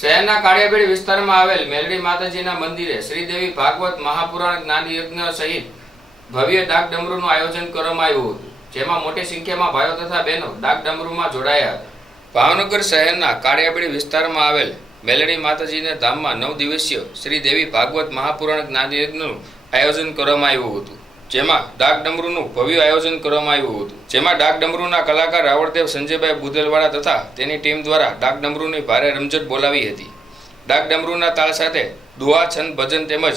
શહેરના કાળિયાબેડ વિસ્તારમાં આવેલ મેલડી માતાજીના મંદિરે શ્રીદેવી ભાગવત મહાપુરાણ જ્ઞાન યજ્ઞ સહિત ભવ્ય ડાક ડમરૂનું આયોજન કરવામાં આવ્યું હતું, જેમાં મોટી સંખ્યામાં ભાઈઓ તથા બહેનો ડાક ડમરૂમાં જોડાયા હતા। ભાવનગર શહેરના કાળિયાબેડ વિસ્તારમાં આવેલ મેલડી માતાજીના ધામમાં 9 દિવસીય શ્રીદેવી ભાગવત મહાપુરાણ જ્ઞાન યજ્ઞનું આયોજન કરવામાં આવ્યું હતું, જેમાં ડાક ડમરૂનું ભવ્ય આયોજન કરવામાં આવ્યું હતું, જેમાં ડાક ડમરૂના કલાકાર રાવળદેવ સંજયભાઈ બુધેલવાડા તથા તેની ટીમ દ્વારા ડાક ડમરૂની ભારે રમઝટ બોલાવી હતી। ડાક ડમરૂના તાલ સાથે દુઆ, છંદ, ભજન તેમજ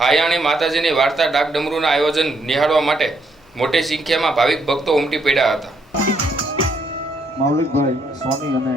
હાયાણી માતાજીની વાર્તા ડાક ડમરૂના આયોજન નિહાળવા માટે મોટી સંખ્યામાં ભાવિક ભક્તો ઉમટી પડ્યા હતા। મૌલિકભાઈ સોની અને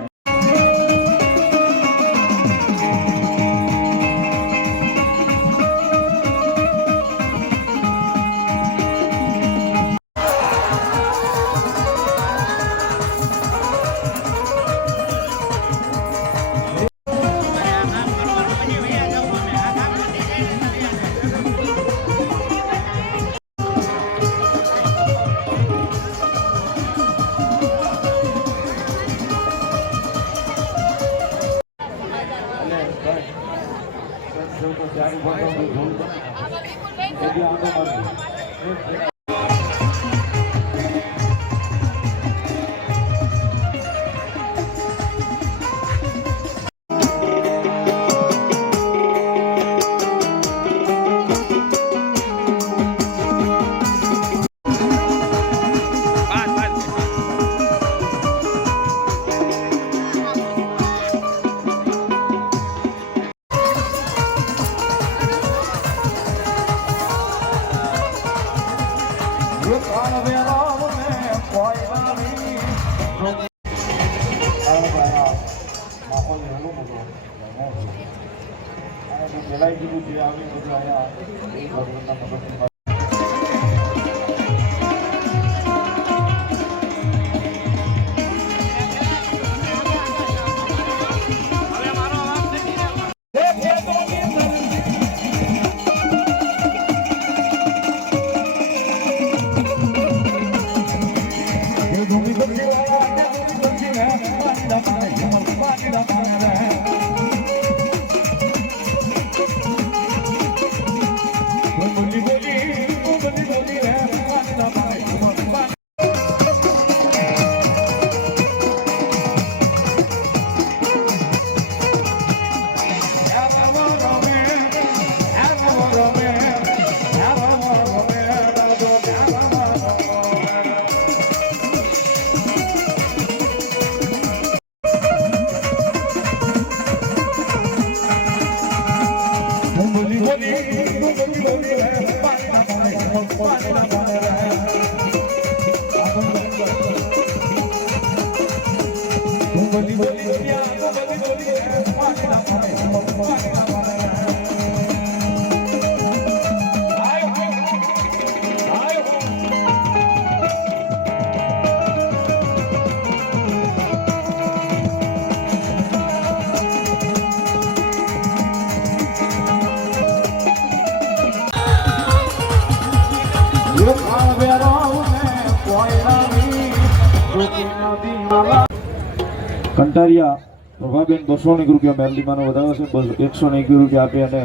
કંટારિયા પ્રભાબેન 201 રૂપિયા મેલડી માનો વધારો છે, 121 રૂપિયા આપી અને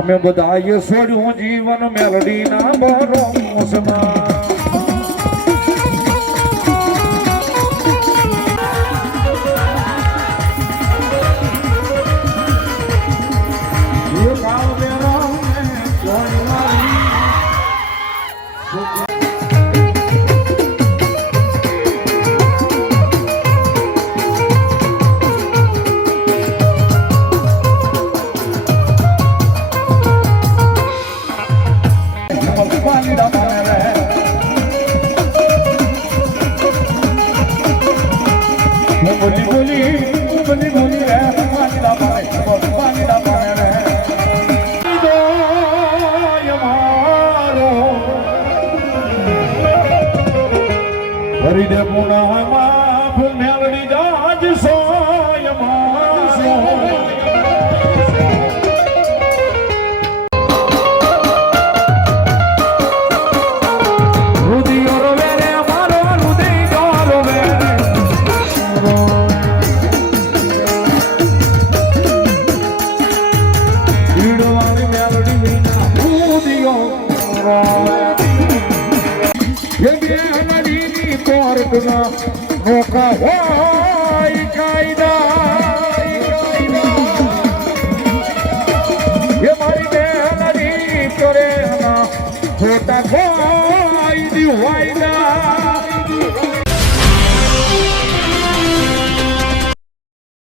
અમે બધાએ છોડ્યું જીવન મેલડીના ભરોસામાં। હરિદે પુનામાં ફૂલ મેલડી જાજ સોયમાં રુદિયો રે મારો રુદિયો રે એ બેહલડીની કોર્ટના નોકા હોય કાયદા એ મારી બેહલડી કરે ખોટા કોઈ વાયદા